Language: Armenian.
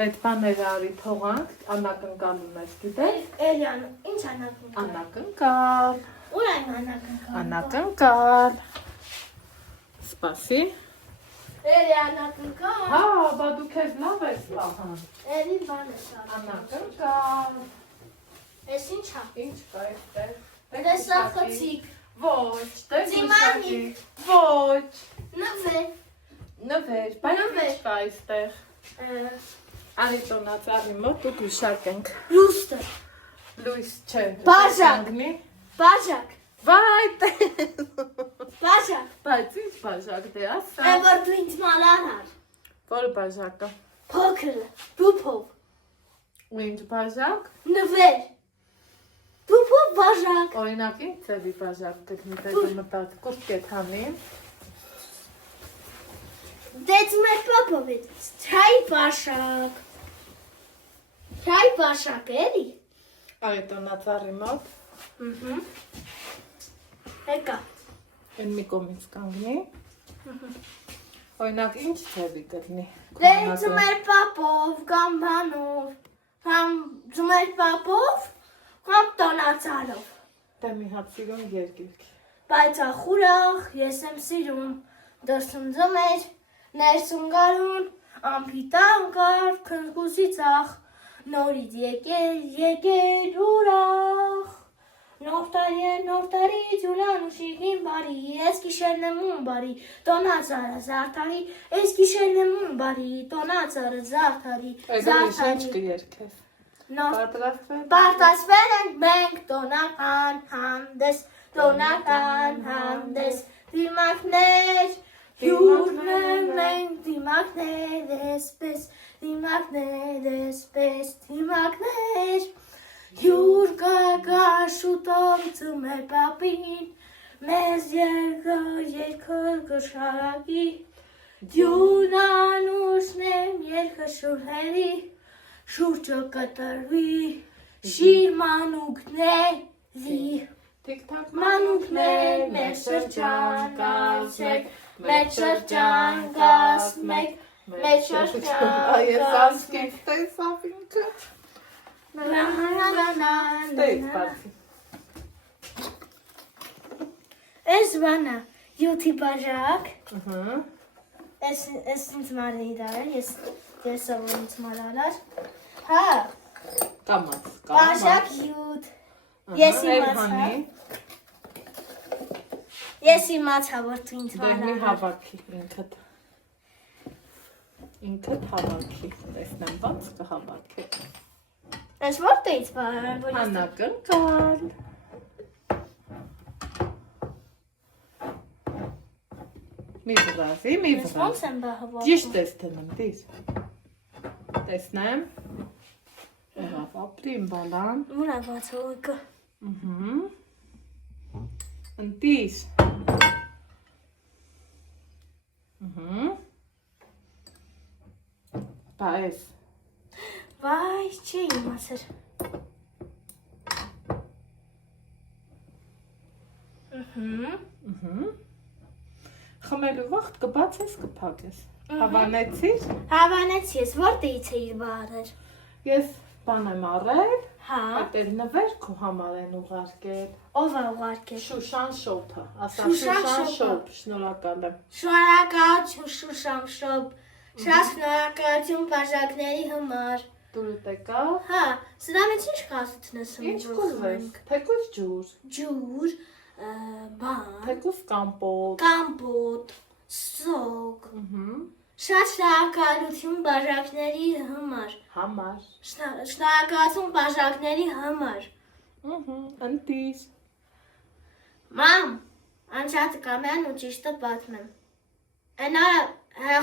Այդ բաները արի թողանք, անակնկալում ես, գիտես? Էլիան, ինչ անակնկալ։ Անակնկալ։ Ուր այն անակնկալ։ Անակնկալ։ Սպասի։ Էլի անակնկալ։ Հա, բա դու քեզ լավ ես լավան։ Էլի բան է սա։ Անակնկալ։ Էս ինչ է։ Ինչ կա այստեղ։ Տեսա խցիկ։ Ոչ, դες Ծիմանի։ Ոչ։ Նվեր։ Նվեր, բայց Նվեր։ ինչ կա այստեղ։ Անիտոնաց արի մոտ ու գուշակ ենք։ Լուստը։ Լույս չէ։ Բաժակ։ Բաժակ։ Վայ, Բաժակ։ բայց ինչ բաժակ դե ասա։ Որ դու ինձ մալան ար։ Որ բաժակը։ Փոքրը։ Դուփով։ Ու ինչ բաժակ։ Նվեր։ Դուփով բաժակ։ Օրինակ ինչ ծևի բաժակ գտնի դեպի մտած կուրտ կեթանի։ Դեց մեր պապովից չայ բաշակ։ Չայ բաշակ էլի։ Անիտոնաց արի մոտ։ Եկա։ Են մի կողմից կանգնի։ Օրինակ ինչ ծևի գտնի։ Դեց մեր պապով կամ բանով։ Կամ մեր պապով կամ տոնածալով։ Դե մի հատ սիրուն երկիրք։ Բայց ախուրախ ես եմ սիրում։ Դրսում ձմեր, ներսում գարուն, ամպիտան կար, քնկուսի ծախ, նորից եկել ուրախ։ Նոր տարի ջուլան ու շիգին բարի, ես կիշերն եմ ուն բարի, տոնածարը զարդարի, ես կիշերն եմ ուն բարի, տոնածարը զարդարի, Ինչ կերքես։ Պարտասվել ենք մենք տոնական հանդես, դիմակներ, հյուրն եմ մենք դիմակներ էսպես, դիմակներ, հյուր կա շուտով ծմեր պապին, մեզ երկը գշարակի, դյուն անուշն եմ երկը շուրհերի, շուրջը կտրվի, շիր մանուկների, մանուկներ մեր շրջան կացեք, մեր շրջան կասմեք, մեր շրջան Այս ասկից տեսավ ինքը։ Ստեյց բացի։ Ես բանա, յութի բաժակ, Ահա։ ես ինձ մարնի դարել, ես սովոր ինձ մարալար, հա, Կամաց, բաժակ յութ, ես իմացա, որ դու ինձ Դե մի մարալար, հավաքի ինքդ։ Ինքդ հավաքի, տեսնեմ ոնց կհավաքի։ ես որտե՞ից բարան, որ ես Անակնկալ։ Մի վրազի, մի ոնց վրազ։ եմ բահվող, Ճիշտ ես դնում, դիս։ Տեսնեմ։ Եղավ ապրին բալան։ ուրա բացողը, Ընտիս։ Բա ես։ վայ, չի իմացր, Խմելու վաղտ կբացես կփակես։ Հավանեցիր։ հավանեց ես, որտեից էիր բարեր, Ես բան եմ առել, հա, այդել նվեր քո համար են ուղարկել։ ով է ուղարկել, Շուշան շոփը, ասա Շուշան Շուշան շոփը։ շոփ, շնորհակալ եմ։ շնորհակալություն Շուշան շոփ, շատ շնորհակալություն բաժակների համար, Դուրդ եկա։ հա, սրանից ինչ կասություն ես Ինչ կուզես։ Թեկուզ ջուր, ջուր, բան, թեկուզ կամպոտ։ կամպոտ, սոկ, շատ շնորհակալություն բաժակների համար, Համար։ շնորհակալություն բաժակների համար, Ընտիս։ մամ, անջատը կամեն ու ճիշտը պատմեմ, այնա հա